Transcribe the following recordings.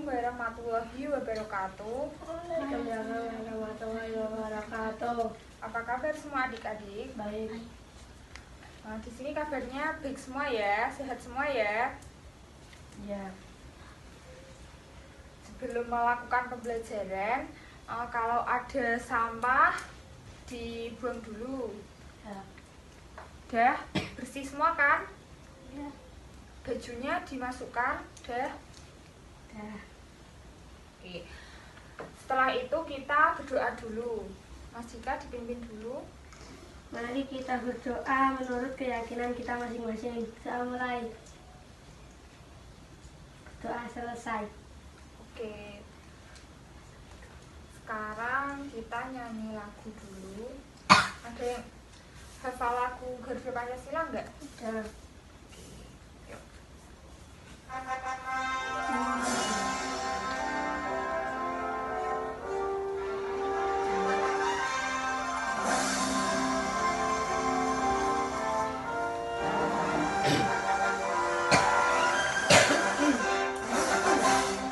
Assalamualaikum warahmatullahi wabarakatuh. Waalaikumsalam warahmatullahi wabarakatuh. Apa kabar semua adik-adik? Baik. Nah, di sini kabarnya baik semua ya, sehat semua ya. Ya. Sebelum melakukan pembelajaran, kalau ada sampah dibuang dulu. Ya. Udah bersih semua kan? Ya. Bajunya dimasukkan, udah. Ya. Oke. Setelah itu kita berdoa dulu. Mas Jika dipimpin dulu. Mari kita berdoa menurut keyakinan kita masing-masing. Kita mulai. Doa selesai. Oke. Sekarang kita nyanyi lagu dulu. Ada yang hafal lagu Garuda Pancasila enggak? Ya. Yuk.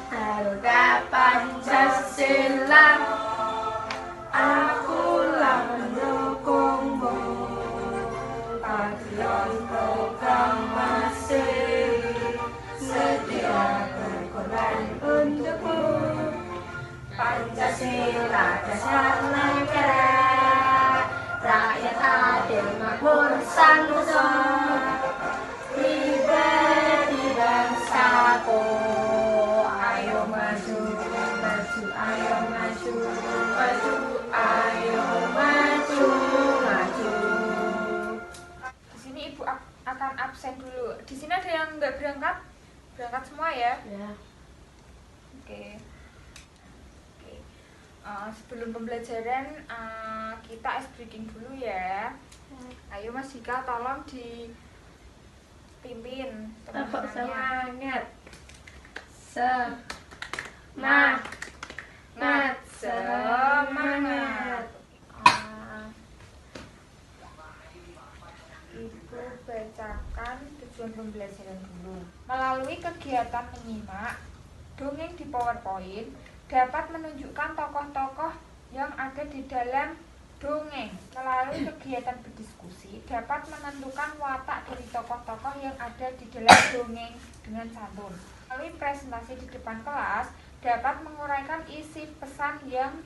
Garuda Pancasila, akulah pendukungmu. Patriot proklamasi, setia berkorban untukmu. Pancasila dasar negara, rakyat adil makmur santoso, pribadi bangsaku. Ayo maju, maju, ayo maju, maju, ayo maju, maju. Di sini Ibu akan absen dulu. Di sini ada yang nggak berangkat? Berangkat semua ya? Ya. Oke. Sebelum pembelajaran kita ice breaking dulu ya. Ayo Mas Jika tolong dipimpin Tepuk teman-temannya. semangat, Semangat. Ibu bacakan tujuan pembelajaran dulu. Melalui kegiatan menyimak dongeng di PowerPoint dapat menunjukkan tokoh-tokoh yang ada di dalam dongeng. Melalui kegiatan berdiskusi dapat menentukan watak dari tokoh-tokoh yang ada di dalam dongeng dengan santun. Melalui presentasi di depan kelas dapat menguraikan isi pesan yang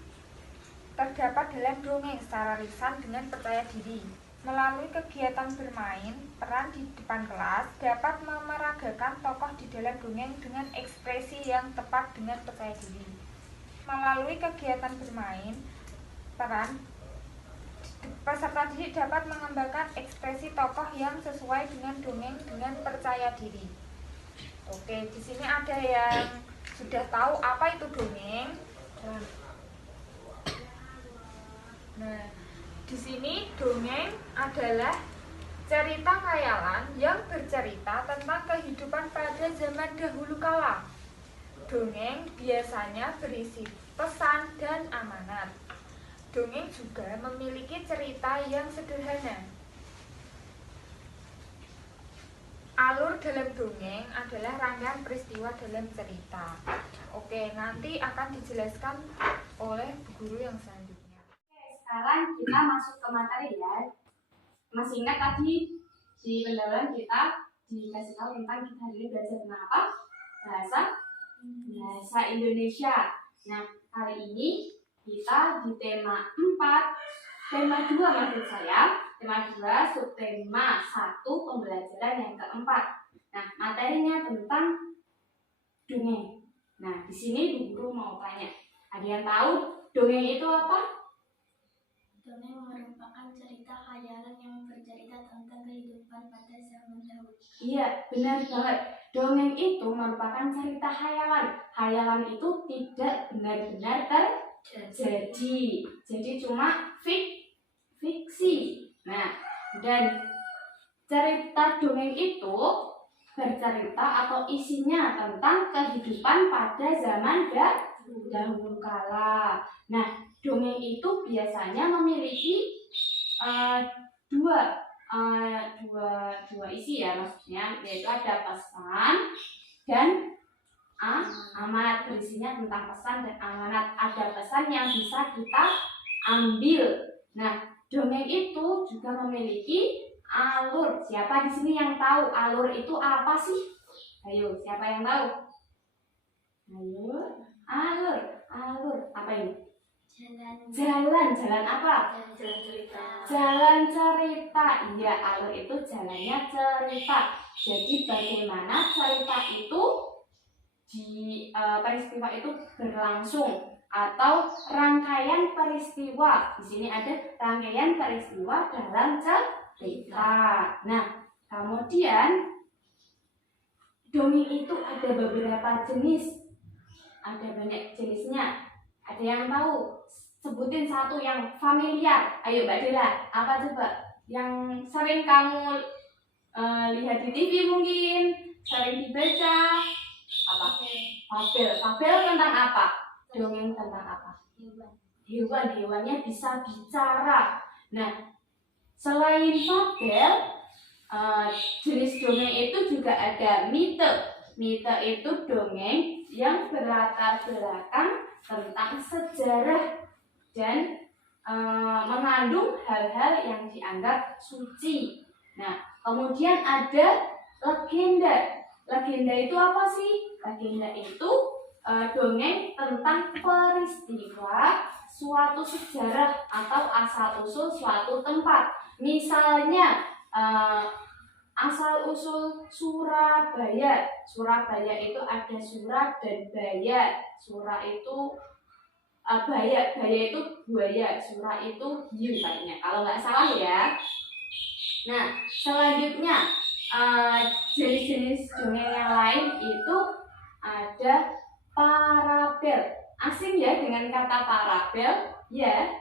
terdapat dalam dongeng secara lisan dengan percaya diri. Melalui kegiatan bermain peran di depan kelas dapat memeragakan tokoh di dalam dongeng dengan ekspresi yang tepat dengan percaya diri. Melalui kegiatan bermain peran, peserta didik dapat mengembangkan ekspresi tokoh yang sesuai dengan dongeng dengan percaya diri. Oke, di sini ada yang sudah tahu apa itu dongeng. Nah, di sini dongeng adalah cerita khayalan yang bercerita tentang kehidupan pada zaman dahulu kala. Dongeng biasanya berisi pesan dan amanat. Dongeng juga memiliki cerita yang sederhana. Alur dalam dongeng adalah rangkaian peristiwa dalam cerita. Oke, nanti akan dijelaskan oleh bu guru yang selanjutnya. Sekarang kita masuk ke materi ya. Masih ingat tadi di pendahuluan kita dikasih tahu tentang kita hari ini belajar tentang apa? Bahasa Indonesia. Nah, kali ini kita di tema 4, tema 2 maksud saya. Tema 2, subtema 1, pembelajaran yang keempat. Nah, materinya tentang dongeng. Nah, di sini Bu Guru mau tanya, ada yang tahu dongeng itu apa? Dongeng merupakan cerita khayalan yang bercerita tentang kehidupan pada zaman dahulu. Iya, benar banget. Dongeng itu merupakan cerita khayalan. Khayalan itu tidak benar-benar terjadi. Jadi cuma fiksi. Nah, dan cerita dongeng itu bercerita atau isinya tentang kehidupan pada zaman dahulu kala. Nah, dongeng itu biasanya memiliki dua isi ya, maksudnya yaitu ada pesan dan amanat, berisinya tentang pesan dan amanat. Ada pesan yang bisa kita ambil. Nah, dongeng itu juga memiliki alur. Siapa di sini yang tahu alur itu apa sih? Ayo, siapa yang tahu? Ayo, alur apa ini? Jalan apa? Jalan cerita. Iya, alur itu jalannya cerita. Jadi bagaimana cerita itu peristiwa itu berlangsung atau rangkaian peristiwa. Di sini ada rangkaian peristiwa dalam cerita. Nah, kemudian dongeng itu ada beberapa jenis. Ada banyak jenisnya. Ada yang tahu? Sebutin satu yang familiar. Ayo Mbak Dela, apa coba? Yang sering kamu lihat di TV mungkin, sering dibaca. Apa? Fabel tentang apa? Dongeng tentang apa? Hewannya bisa bicara. Nah, selain fabel, jenis dongeng itu juga ada mite. Mite itu dongeng yang berlatar belakang tentang sejarah dan mengandung hal-hal yang dianggap suci. Nah, kemudian ada legenda. Legenda itu apa sih? Legenda itu dongeng tentang peristiwa suatu sejarah atau asal-usul suatu tempat. Misalnya asal-usul Surabaya. Surabaya itu ada Sura dan Baya. Sura itu Baya itu buaya, Sura itu hiu kayaknya, kalau nggak salah ya. Nah, selanjutnya jenis-jenis dongeng yang lain itu ada parabel. Asing ya dengan kata parabel? Ya.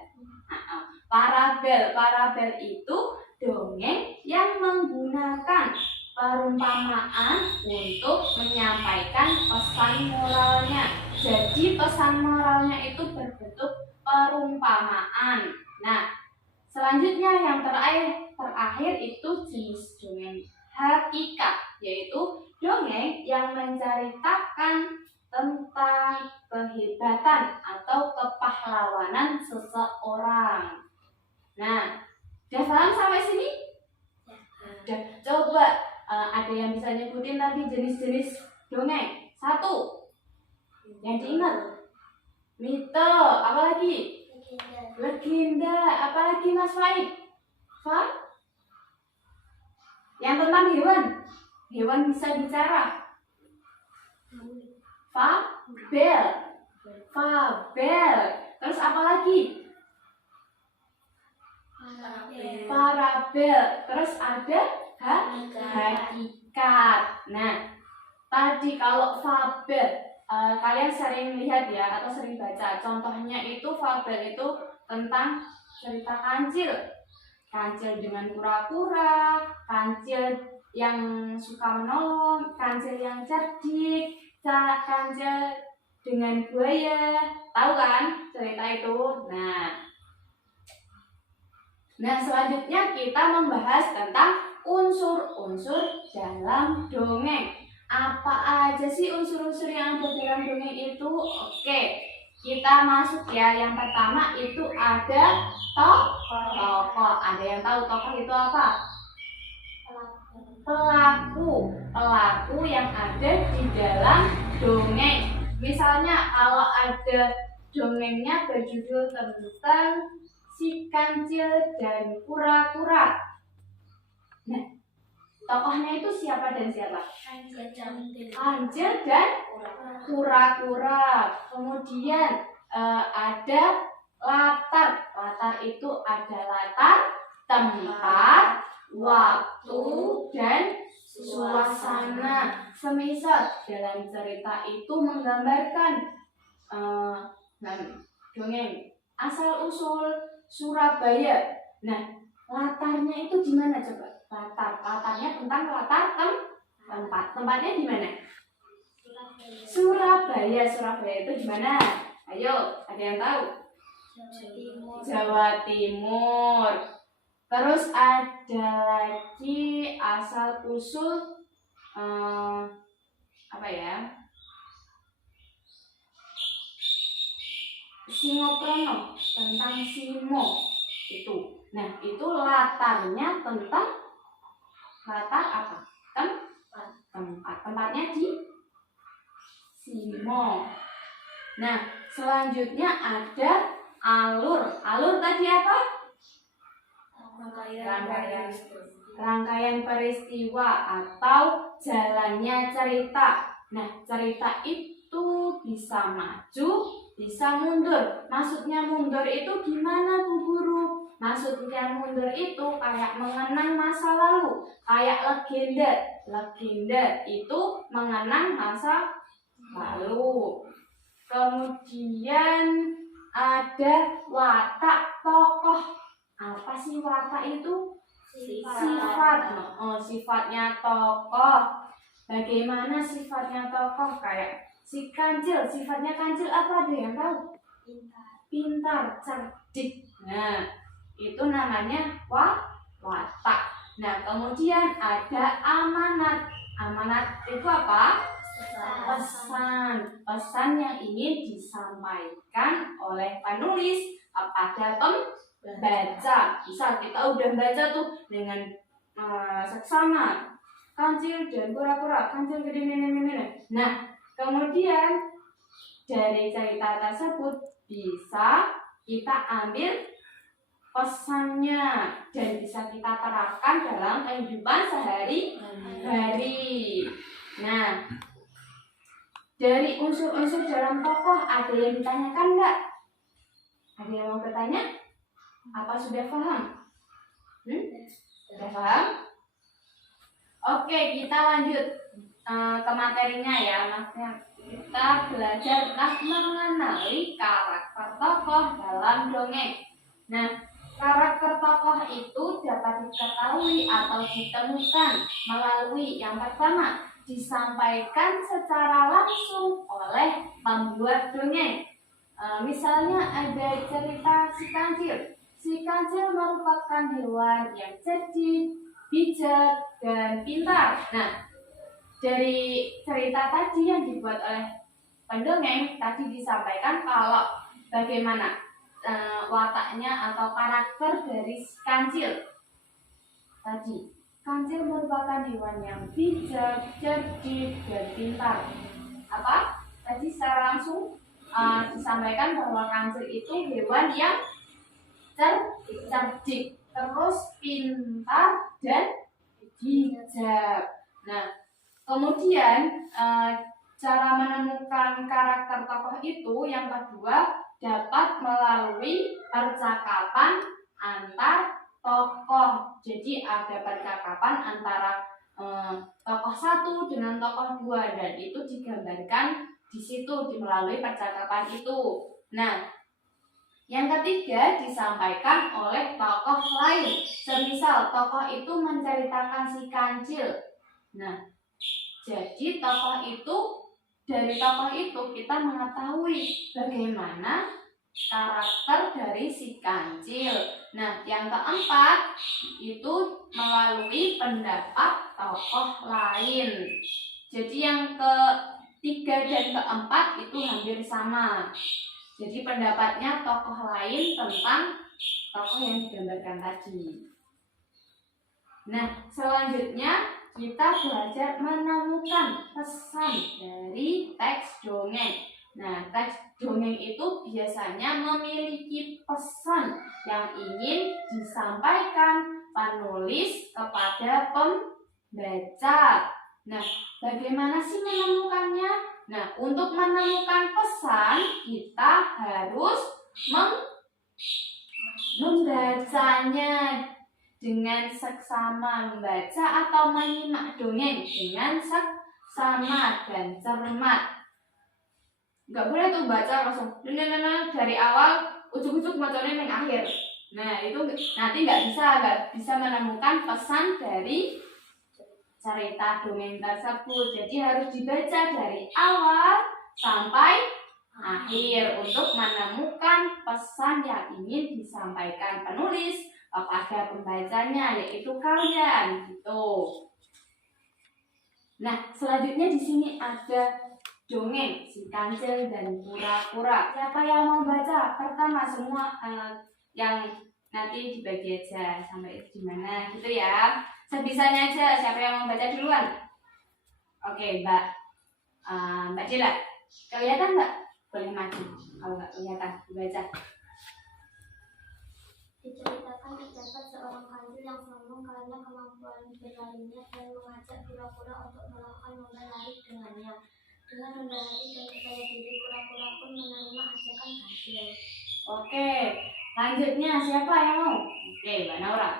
Parabel itu dongeng yang menggunakan perumpamaan untuk menyampaikan pesan moralnya. Jadi pesan moralnya itu berbentuk perumpamaan. Nah, selanjutnya yang terakhir itu jenis dongeng hakikat, yaitu dongeng yang menceritakan tentang kehebatan atau kepahlawanan seseorang. Nah, udah paham sampai sini? Udah. Coba ada yang bisa nyebutin tadi jenis-jenis dongeng? Satu yang diingat, mite, apa lagi? Legenda, apa lagi Mas Faik? Yang tentang hewan bisa bicara. Fabel. Terus apa lagi? Parabel. Terus ada hakikat. Nah, tadi kalau fabel kalian sering lihat ya atau sering baca. Contohnya itu fabel itu tentang cerita kancil. Kancil dengan kura-kura, kancil yang suka menolong, kancil yang cerdik, kancil dengan buaya. Tahu kan cerita itu? Nah, selanjutnya kita membahas tentang unsur-unsur dalam dongeng. Apa aja sih unsur-unsur yang ada dalam dongeng itu? Oke, kita masuk ya. Yang pertama itu ada tokoh. Ada yang tahu tokoh itu apa? Pelaku yang ada di dalam dongeng. Misalnya kalau ada dongengnya berjudul tentang si kancil dan kura-kura. Nah, tokohnya itu siapa dan siapa? Kancil dan kura-kura. Kemudian ada latar. Latar itu ada latar, tempat, waktu, dan suasana. Semisal dalam cerita itu menggambarkan dongeng asal-usul Surabaya. Nah, latarnya itu di mana coba? Latarnya tentang latar tempat. Tempatnya di mana? Surabaya. Surabaya itu di mana? Ayo, ada yang tahu? Jawa Timur. Terus ada lagi asal usul apa ya? Singoprono, tentang Simo itu. Nah, itu latarnya tentang latar apa? Tempatnya di Simo. Nah, selanjutnya ada alur. Alur tadi apa? Rangkaian peristiwa atau jalannya cerita. Nah, cerita itu bisa maju, bisa mundur. Maksudnya mundur itu gimana tuh guru? Maksudnya mundur itu kayak mengenang masa lalu, kayak legenda. Legenda itu mengenang masa lalu. Kemudian ada watak tokoh. Apa sih watak itu? Sifat. Sifatnya tokoh. Bagaimana sifatnya tokoh? Kayak si Kancil. Sifatnya Kancil apa? Ada yang tahu? Pintar, cerdik. Nah, itu namanya watak. Nah, kemudian ada amanat. Amanat itu apa? Pesan yang ingin disampaikan oleh penulis kepada pembaca. Misal kita udah baca tuh dengan seksama, Kancil dan pura-pura, Kancil gede nenek. Nah, kemudian dari cerita tersebut bisa kita ambil pesannya dan bisa kita terapkan dalam kehidupan sehari-hari. Nah, dari unsur-unsur dalam tokoh ada yang ditanyakan nggak? Ada yang mau bertanya? Apa sudah paham? Sudah paham? Oke, kita lanjut ke materinya ya, maksudnya kita belajar tentang mengenali karakter tokoh dalam dongeng. Nah, karakter tokoh itu dapat diketahui atau ditemukan melalui yang pertama, disampaikan secara langsung oleh pembuat dongeng. Misalnya ada cerita si Kancil. Si Kancil merupakan hewan yang cerdik, bijak, dan pintar. Nah, dari cerita tadi yang dibuat oleh pendongeng tadi disampaikan kalau bagaimana wataknya atau karakter dari si Kancil tadi. Kancil merupakan hewan yang bijak, cerdik, dan pintar. Apa? Tadi secara langsung disampaikan bahwa Kancil itu hewan yang cerdik, terus pintar, dan bijak. Nah, kemudian cara menemukan karakter tokoh itu yang kedua dapat melalui percakapan antar tokoh. Jadi ada percakapan antara tokoh satu dengan tokoh dua dan itu digambarkan di situ melalui percakapan itu. Nah, yang ketiga disampaikan oleh tokoh lain. Semisal tokoh itu menceritakan si Kancil. Nah, jadi dari tokoh itu kita mengetahui bagaimana karakter dari si Kancil. Nah, yang keempat itu melalui pendapat tokoh lain. Jadi yang ketiga dan keempat itu hampir sama. Jadi pendapatnya tokoh lain tentang tokoh yang digambarkan tadi. Nah, selanjutnya kita belajar menemukan pesan dari teks dongeng. Nah, teks dongeng itu biasanya memiliki pesan yang ingin disampaikan penulis kepada pembaca. Nah, bagaimana sih menemukannya? Nah, untuk menemukan pesan kita harus membacanya dengan seksama, membaca atau menyimak dongeng dengan seksama dan cermat. Nggak boleh tuh baca langsung dari awal ujuk-ujuk bacanya yang akhir. Nah, itu nanti nggak bisa menemukan pesan dari cerita dongeng tersebut. Jadi harus dibaca dari awal sampai akhir untuk menemukan pesan yang ingin disampaikan penulis kepada pembacanya, yaitu kalian gitu. Nah, selanjutnya di sini ada dongeng Si Kancil dan Kura-Kura. Siapa yang mau baca? Pertama semua yang nanti dibagi aja sampai di mana gitu ya. Sebisanya aja. Siapa yang mau baca duluan? Oke, Mbak Dila. Kelihatan nggak? Boleh maju. Kalau nggak kelihatan, dibaca. Diceritakan terdapat seorang kancil yang sombong karena kemampuan berlarinya dan mengajak kura-kura untuk melakukan lomba lari dengannya. Dengan rendah hati dan percaya diri, kura-kura pun menerima ajakan kancil. Oke, lanjutnya siapa yang mau? Oke, Mbak Naura.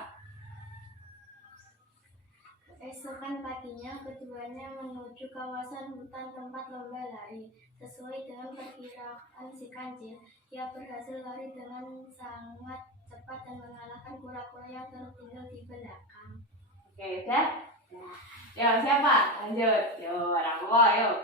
Keesokan paginya, keduanya menuju kawasan hutan tempat lomba lari. Sesuai dengan perkiraan si kancil, ia berhasil lari dengan sangat cepat dan mengalahkan kura-kura yang tertinggal di belakang. Oke, udah? Yo, siapa? Lanjut. Yo, orang tua, yuk.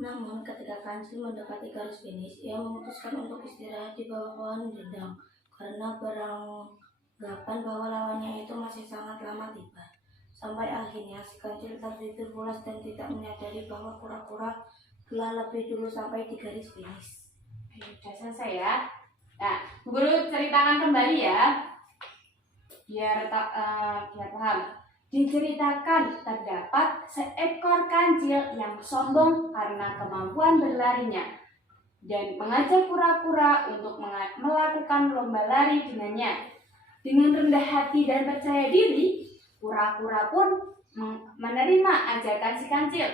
Namun ketika kancil mendekati garis finish, ia memutuskan untuk istirahat di bawah pohon rindang karena beranggapan bahwa lawannya itu masih sangat lama tiba. Sampai akhirnya si kancil tertidur pulas dan tidak menyadari bahwa kura-kura telah lebih dulu sampai di garis finish. Sudah selesai ya. Nah, Bu Guru ceritakan kembali ya, biar paham. Diceritakan terdapat seekor kancil yang sombong karena kemampuan berlarinya dan mengajak kura-kura untuk melakukan lomba lari dengannya. Dengan rendah hati dan percaya diri, kura-kura pun menerima ajakan si kancil.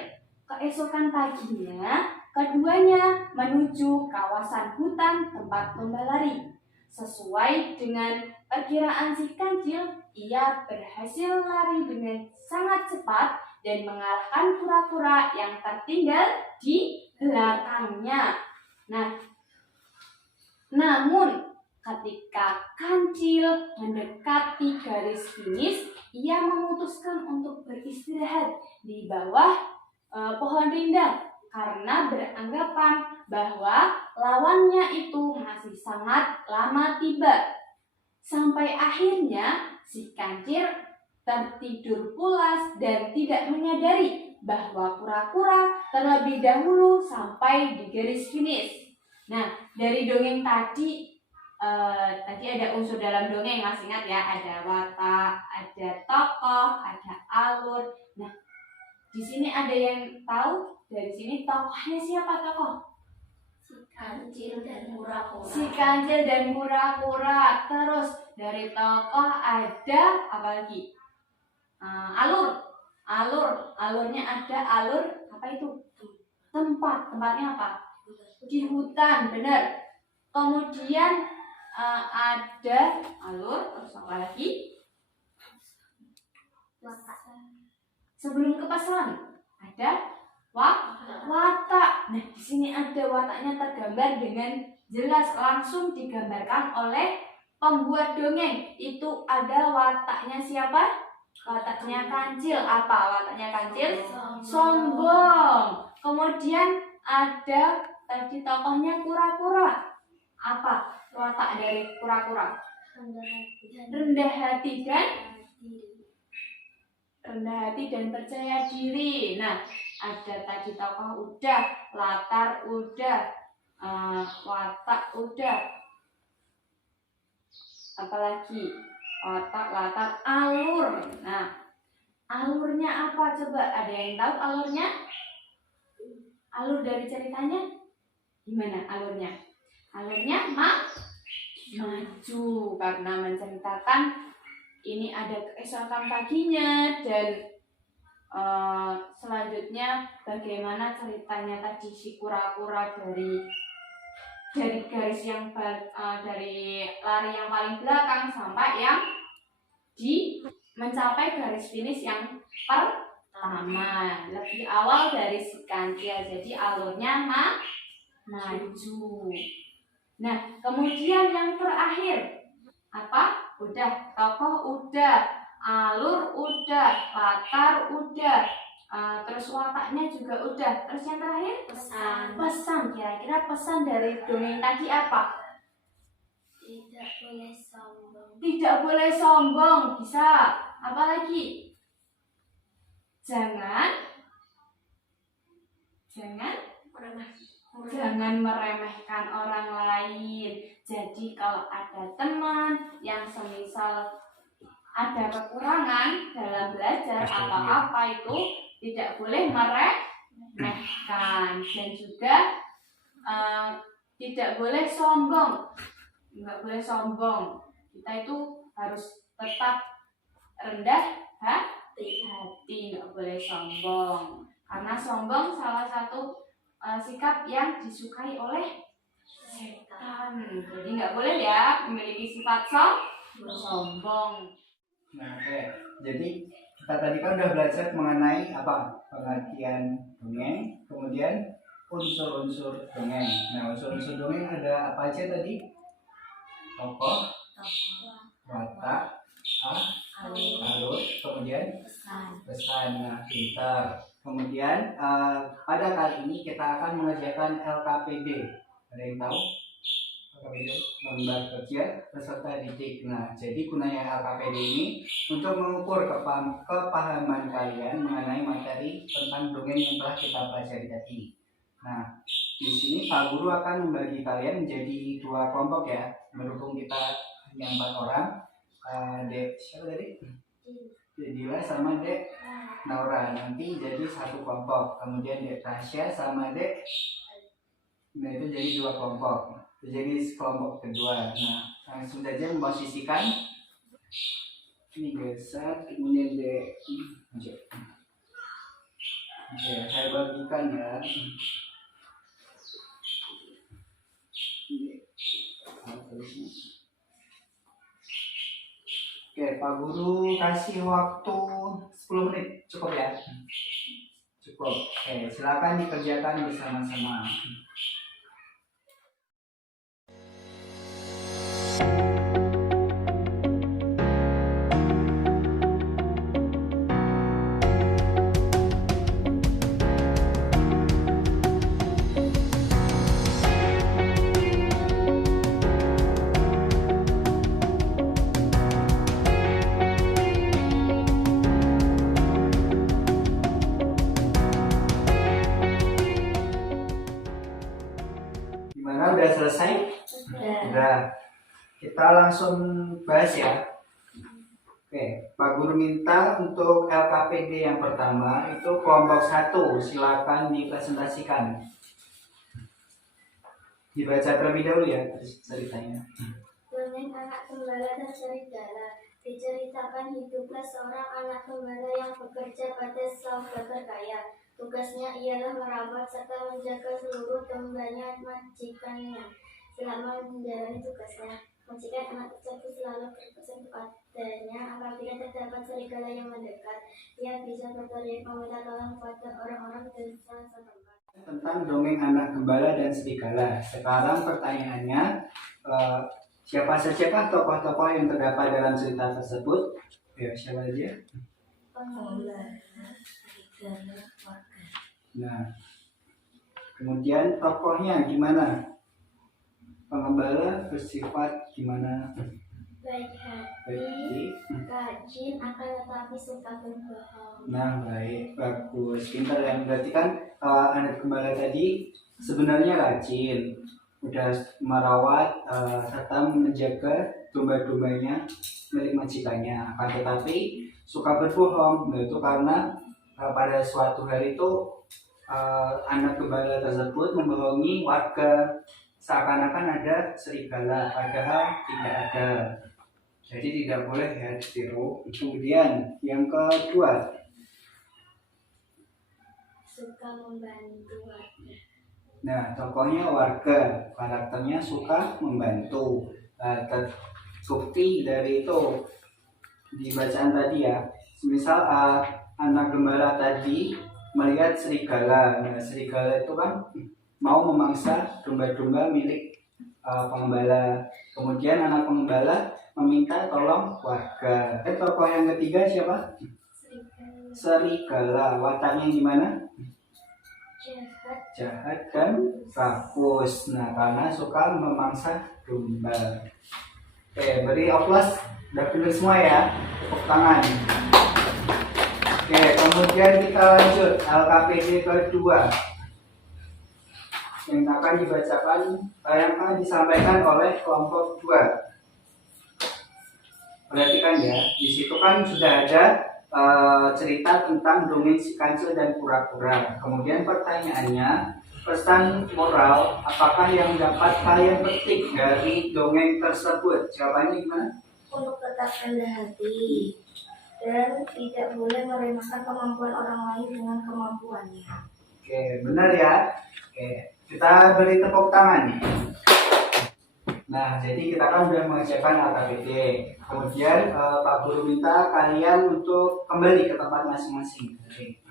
Keesokan paginya, keduanya menuju kawasan hutan tempat lomba lari. Sesuai dengan perkiraan si kancil, ia berhasil lari dengan sangat cepat dan mengalahkan kura-kura yang tertinggal di belakangnya. Namun ketika kancil mendekati garis finish, ia memutuskan untuk beristirahat di bawah pohon rindang karena beranggapan bahwa lawannya itu masih sangat lama tiba. Sampai akhirnya si kancil tertidur pulas dan tidak menyadari bahwa kura-kura terlebih dahulu sampai di garis finish. Nah, dari dongeng tadi ada unsur dalam dongeng, masih ingat ya? Ada watak, ada tokoh, ada alur. Nah, di sini ada yang tahu? Dari sini tokohnya siapa tokoh? Si kancil dan kura-kura. Si kancil dan kura-kura. Terus dari tokoh ada apa lagi? Alurnya ada alur apa itu? Tempatnya apa? Di hutan, benar. Kemudian ada alur, terus apa lagi? Sebelum ke pesan ada watak. Nah, di sini ada wataknya tergambar dengan jelas, langsung digambarkan oleh pembuat dongeng. Itu ada wataknya siapa? Wataknya kancil. Apa wataknya kancil? Sombong. Kemudian ada tadi tokohnya kura-kura. Apa watak dari kura-kura? Rendah hati dan percaya diri. Nah, ada tadi tokoh udah, latar udah, watak udah. Apalagi watak, latar, alur. Nah, alurnya apa coba? Ada yang tahu alurnya? Alur dari ceritanya gimana alurnya? Alurnya maju karena menceritakan ini ada keesokan paginya dan selanjutnya bagaimana ceritanya tadi si kura-kura dari garis yang dari lari yang paling belakang sampai yang mencapai garis finish yang pertama, lebih awal dari si kancil, jadi alurnya maju. Nah, kemudian yang terakhir apa? Udah, tokoh udah, alur udah, latar udah, terus wataknya juga udah. Terus yang terakhir pesan. Kira-kira pesan dari dongeng tadi apa? Tidak boleh sombong. Bisa. Apa lagi? Jangan Jangan meremehkan orang lain. Jadi kalau ada teman yang semisal ada kekurangan dalam belajar atau apa itu tidak boleh meremehkan, dan juga tidak boleh sombong. Nggak boleh sombong. Kita itu harus tetap rendah hati, nggak boleh sombong. Karena sombong salah satu sikap yang disukai oleh setan. Jadi nggak boleh ya memiliki sifat sombong. Nah, jadi kita tadi kan udah belajar mengenai apa? Pengertian dongeng, kemudian unsur-unsur dongeng. Nah, unsur-unsur dongeng ada apa aja tadi? Tokoh, watak, alur, kemudian pesan. Nah, pintar. Kemudian pada kali ini kita akan mengerjakan LKPD. Ada yang tahu? LKPD, lembar kerja peserta didik. Nah, jadi gunanya LKPD ini untuk mengukur kepahaman kalian mengenai materi tentang dongeng yang telah kita pelajari tadi. Nah, di sini Pak Guru akan membagi kalian menjadi 2 kelompok ya. Berhubung kita hanya 4 orang. Dek siapa tadi? Dila sama Dek Naura, nanti jadi 1 kelompok. Kemudian Dek Tasya sama Dek, nah itu jadi 2 kelompok. Jadi kelompok kedua. Nah, langsung saja memposisikan ini geser, kemudian Dek. Oke, saya bagikan ya. Oke, Pak Guru kasih waktu 10 menit, cukup ya? Cukup. Oke, silakan dikerjakan bersama-sama. Udah selesai? Udah. Kita langsung bahas ya. Oke, Pak Guru minta untuk LKPD yang pertama itu kelompok 1. Silakan dipresentasikan. Dibaca terlebih dahulu ya ceritanya. Dongeng anak gembala dan serigala. Diceritakan hiduplah seorang anak gembala yang bekerja pada saudagar kaya. Tugasnya ialah merawat serta menjaga seluruh dombanya majikannya. Selama menjalani tugasnya, majikan anak tersebut selalu berpesan kepadanya apabila terdapat serigala yang mendekat. Ia bisa berteriak meminta tolong kepada orang-orang desa setempat. Tentang dongeng anak gembala dan serigala. Sekarang pertanyaannya, siapa saja tokoh-tokoh yang terdapat dalam cerita tersebut? Ya, siapa aja? Nah, kemudian tokohnya gimana? Pengembala bersifat gimana? Baik hati, rajin, akan tetapi suka berbohong. Nah, baik, bagus, pintar ya. Berarti kan anak gembala tadi sebenarnya rajin, udah merawat serta menjaga domba-dombanya milik majikannya. Akan tetapi suka berbohong. Nah, itu karena pada suatu hari itu anak gembala tersebut membohongi warga seakan-akan ada serigala, padahal tidak ada. Jadi tidak boleh ya ditiru. Kemudian yang kedua, suka membantu warga. nah tokohnya warga, karakternya suka membantu. Bukti dari itu di bacaan tadi ya. Misal anak gembala tadi melihat serigala. Nah, serigala itu kan mau memangsa domba-domba milik pengembala. Kemudian anak pengembala meminta tolong warga. Tokoh yang ketiga siapa? Serigala. Wataknya gimana? Jahat dan rakus. Nah, karena suka memangsa domba. Oke, beri oplos. Udah benar semua ya. Tepuk tangan. Oke, kemudian kita lanjut LKPD kedua. yang akan dibacakan, yang akan disampaikan oleh kelompok 2. Perhatikan ya, di situ kan sudah ada cerita tentang dongeng si kancil dan kura-kura. Kemudian pertanyaannya, pesan moral apakah yang dapat kalian petik dari dongeng tersebut? Jawabannya gimana? Untuk tetap rendah hati dan tidak boleh meremehkan kemampuan orang lain dengan kemampuannya. Oke, benar ya. Oke, kita beri tepuk tangan. Nah, jadi kita kan sudah mengerjakan AKBD. Kemudian Pak Guru minta kalian untuk kembali ke tempat masing-masing. Oke,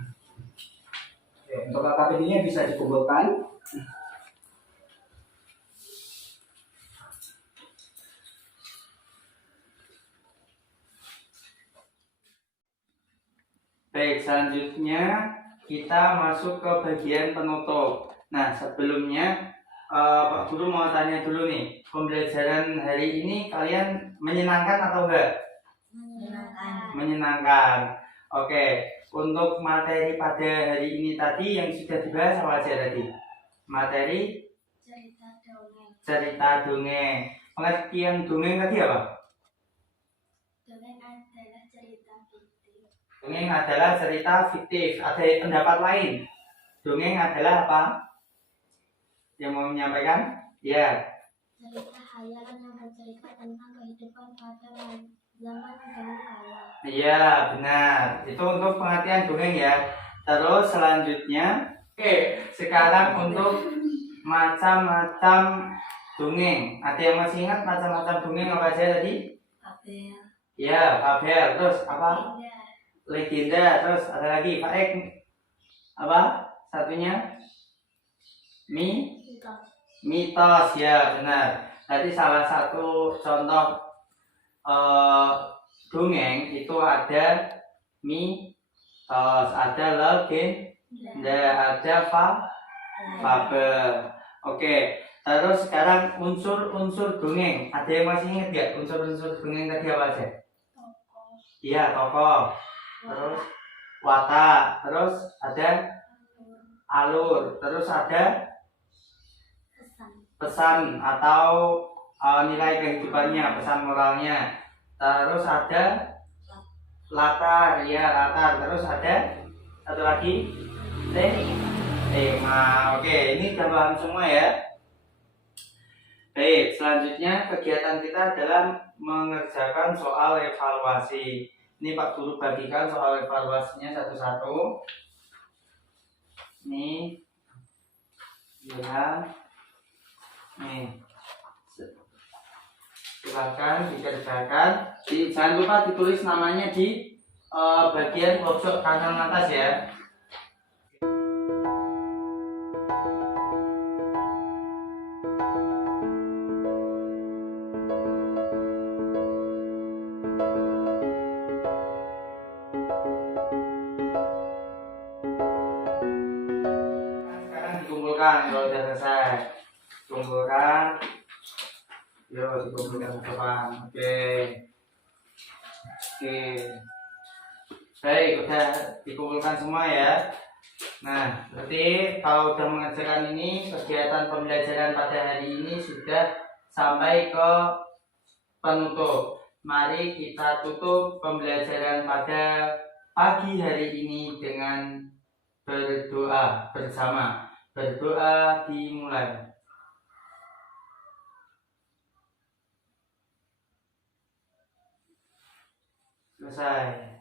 untuk AKBD-nya bisa dikumpulkan. Baik, selanjutnya kita masuk ke bagian penutup. Nah, sebelumnya Pak Guru mau tanya dulu nih, pembelajaran hari ini kalian menyenangkan atau enggak? Menyenangkan. Oke, untuk materi pada hari ini tadi yang sudah dibahas apa aja tadi? Materi cerita dongeng. Pengertian dongeng tadi apa? Dongeng adalah cerita fiktif. Dongeng adalah cerita fiktif. Ada pendapat lain? Dongeng adalah apa? Yang mau menyampaikan? Ya. Cerita khayalan yang bercerita tentang kehidupan pada zaman dahulu kala. Iya, benar. Itu untuk pengertian dongeng ya. Terus selanjutnya, oke, sekarang untuk macam-macam dongeng. Ada yang masih ingat macam-macam dongeng apa aja tadi? Fabel. Ya, fabel. Terus apa? Legenda. Terus ada lagi, Pak Ek. Apa? Satunya? Mitos. Ya, benar. Tadi salah satu contoh dongeng itu ada mitos, ada legenda, ada fabel. Oke, terus sekarang unsur-unsur dongeng. Ada yang masih ingat ya unsur-unsur dongeng tadi apa aja? Iya, tokoh. Terus watak. Terus ada alur. Terus ada pesan atau nilai kehidupannya, pesan moralnya. Terus ada latar, ya latar. Terus ada satu lagi tema. Oke, ini udah paham semua ya. Baik, selanjutnya kegiatan kita adalah mengerjakan soal evaluasi. Ini Pak Guru bagikan soal evaluasinya satu-satu. Nih, lihat. Nih, silakan dikerjakan. Jangan lupa ditulis namanya di bagian pojok kanan atas ya. Sekarang dikumpulkan kalau sudah selesai. Kumpulkan. Yuk dikumpulkan ke depan. Oke. Baik, udah dikumpulkan semua ya. Nah, berarti kalau sudah mengerjakan ini, kegiatan pembelajaran pada hari ini sudah sampai ke penutup. Mari kita tutup pembelajaran pada pagi hari ini dengan berdoa bersama. Berdoa dimulai. Selesai.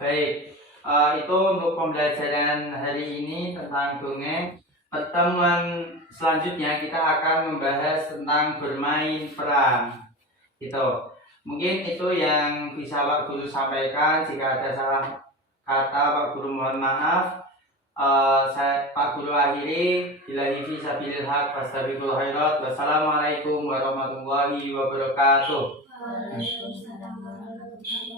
Baik, itu untuk pembelajaran hari ini tentang dongeng. Pertemuan selanjutnya kita akan membahas tentang bermain peran. Gitu. Mungkin itu yang bisa Pak Guru sampaikan. Jika ada salah kata Pak Guru mohon maaf. Pak Guru akhiri. Billahi fi sabilil haq fastabiqul khairat. Wassalamualaikum warahmatullahi wabarakatuh. Waalaikumsalam warahmatullahi wabarakatuh.